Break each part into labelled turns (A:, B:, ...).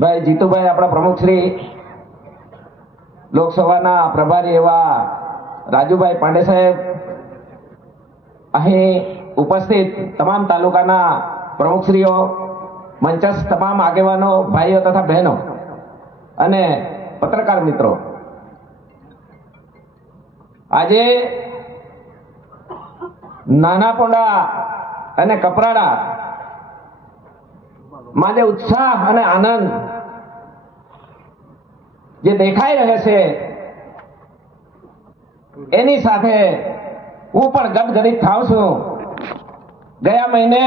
A: ભાઈ જીતુભાઈ, આપણા પ્રમુખશ્રી લોકસભાના પ્રભારી એવા રાજુભાઈ પાંડે સાહેબ, અહીં ઉપસ્થિત તમામ તાલુકાના પ્રમુખશ્રીઓ, મંચસ્થ તમામ આગેવાનો, ભાઈઓ તથા બહેનો અને પત્રકાર મિત્રો. આજે નાના પોંડા અને કપરાડા માં જે ઉત્સાહ અને આનંદ જે દેખાઈ રહે છે, એની સાથે હું પણ ગદગદિત થાઉં છું. ગયા મહિને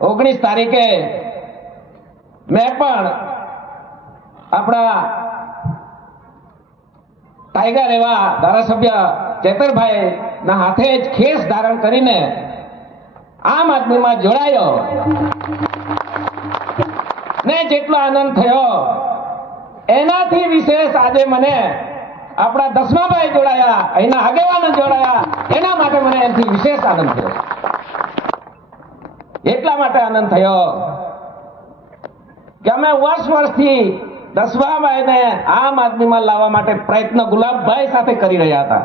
A: ઓગણીસ તારીખે મેં પણ આપણા ટાઈગર એવા ધારાસભ્ય ચેતરભાઈ ના હાથે જ ખેસ ધારણ કરીને આમ આદમીમાં જોડાયો. ને જેટલો આનંદ થયો. એનાથી વિશેષ આજે મને આપણા દસમાભાઈ જોડાયા અહીંના આગેવાનો જોડાયા, એના માટે મને એનાથી વિશેષ આનંદ થયો. એટલા માટે આનંદ થયો કે અમે વર્ષ વર્ષથી દસમાભાઈને આમ આદમીમાં લાવવા માટે પ્રયત્ન ગુલાબભાઈ સાથે કરી રહ્યા હતા.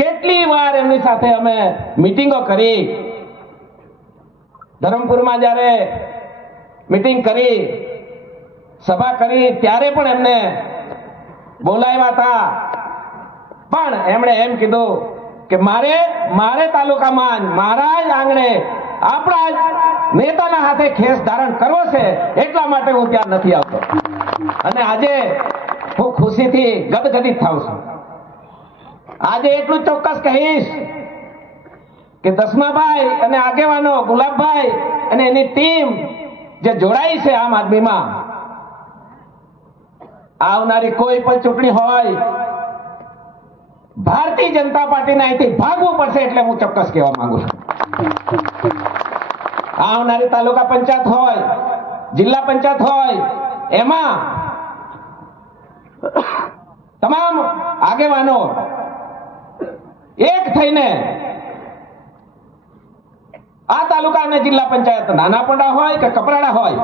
A: કેટલી વાર એમની સાથે અમે મિટિંગો કરી. ધરમપુરમાં જ્યારે મિટિંગ કરી, સભા કરી, ત્યારે પણ એમને બોલાવ્યા હતા. પણ એમણે એમ કીધું કે મારે મારે તાલુકામાં, મારા જ આંગણે આપણા જ નેતાના હાથે ખેસ ધારણ કરવો છે, એટલા માટે હું ત્યાં નથી આવતો. અને આજે હું ખુશીથી ગદગદિત થાઉં છું. આજે એટલું ચોક્કસ કહીશ કે દસમાભાઈ અને આગેવાનો ગુલાબભાઈ અને એની ટીમ જે જોડાઈ છે આમ આદમીમાં, આવનારી કોઈ પણ ચૂંટણી હોય, ભારતીય જનતા પાર્ટીને અહીંથી ભાગવું પડશે એટલે હું ચોક્કસ કહેવા માંગુ છું. આવનારી તાલુકા પંચાયત હોય, જિલ્લા પંચાયત હોય, એમાં તમામ આગેવાનો એક થઈને તાલુકા અને જિલ્લા પંચાયત. નાના પંડા હોય કે કપરાડા હોય,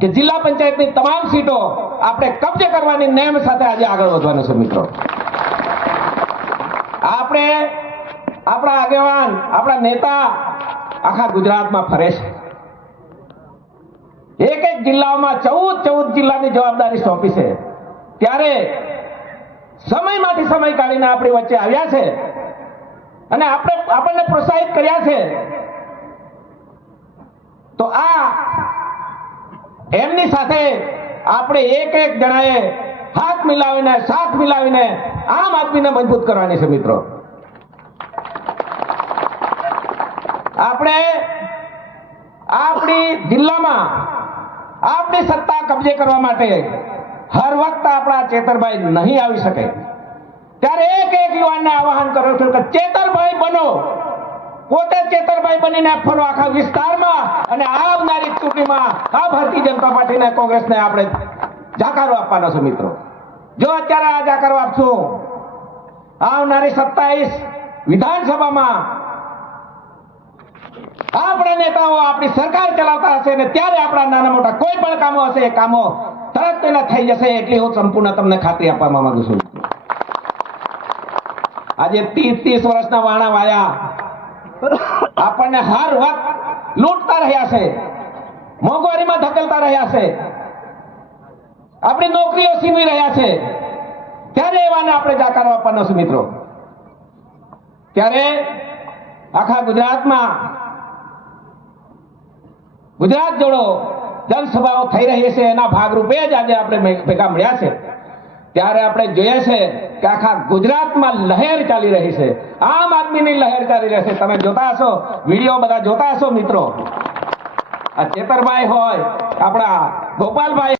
A: કે જિલ્લા પંચાયતની તમામ સીટો આપણે કબજે કરવાની નેમ સાથે આજે આગળ વધવાનું છે મિત્રો. આપણે આપણા આગેવાન, આપણા નેતા આખા ગુજરાતમાં ફરે છે. એક એક જિલ્લાઓમાં ચૌદ ચૌદ જિલ્લાની જવાબદારી સોંપી છે. ત્યારે સમયમાંથી સમય કાઢીને આપણી વચ્ચે આવ્યા છે. અને આપણે આપણને પ્રોત્સાહિત કર્યા છે તો આ એમની સાથે આપણે એક એક જણાએ હાથ મિલાવીને, સાથ મિલાવીને આમ આદમીને મજબૂત કરવાની છે મિત્રો. આપણે આપણી જિલ્લામાં આપણી સત્તા કબજે કરવા માટે હર વખત આપણા ચેતરભાઈ નહીં આવી શકે. ત્યારે એક એક યુવાનને આવાહન કરું છું કે ચેતરભાઈ બનો. પોતે ચેતરભાઈ બનીને ફરો આખા વિસ્તારમાં અને આવનારી ચૂંટણીમાં આ ભારતીય જનતા પાર્ટીને કોંગ્રેસને આપણે જાકારો આપવાનો છે મિત્રો. જો અત્યારે આ જાકારો આપશું, આવનારી સત્તાવીસ વિધાનસભામાં આપણા નેતાઓ આપણી સરકાર ચલાવતા હશે ને ત્યારે આપણા નાના મોટા કોઈ પણ કામો હશે, એ કામો તરત તેના થઈ જશે એટલી હું સંપૂર્ણ તમને ખાતરી આપવા માંગુ છું. આજે ત્રીસ ત્રીસ વર્ષના વાણા વાયા. આપણને હર વખત લૂંટતા રહ્યા છે, મોંઘવારીમાં ધકેલતા રહ્યા છે. આપણી નોકરીઓ સીનવી રહ્યા છે. ત્યારે એવાને આપણે જાકારો આપવાનો છે મિત્રો. ત્યારે આખા ગુજરાતમાં ગુજરાત જોડો જનસભાઓ થઈ રહી છે, એના ભાગરૂપે જ આજે આપણે ભેગા મળ્યા છે. ત્યારે આપણે જોઈએ છે કે આખા ગુજરાતમાં લહેર ચાલી રહી છે. આમ આદમીની લહેર ચાલી રહી છે. તમે જોતા હશો, વીડિયો બધા જોતા હશો મિત્રો. આ ચેતરભાઈ હોય, આપણા ગોપાલભાઈ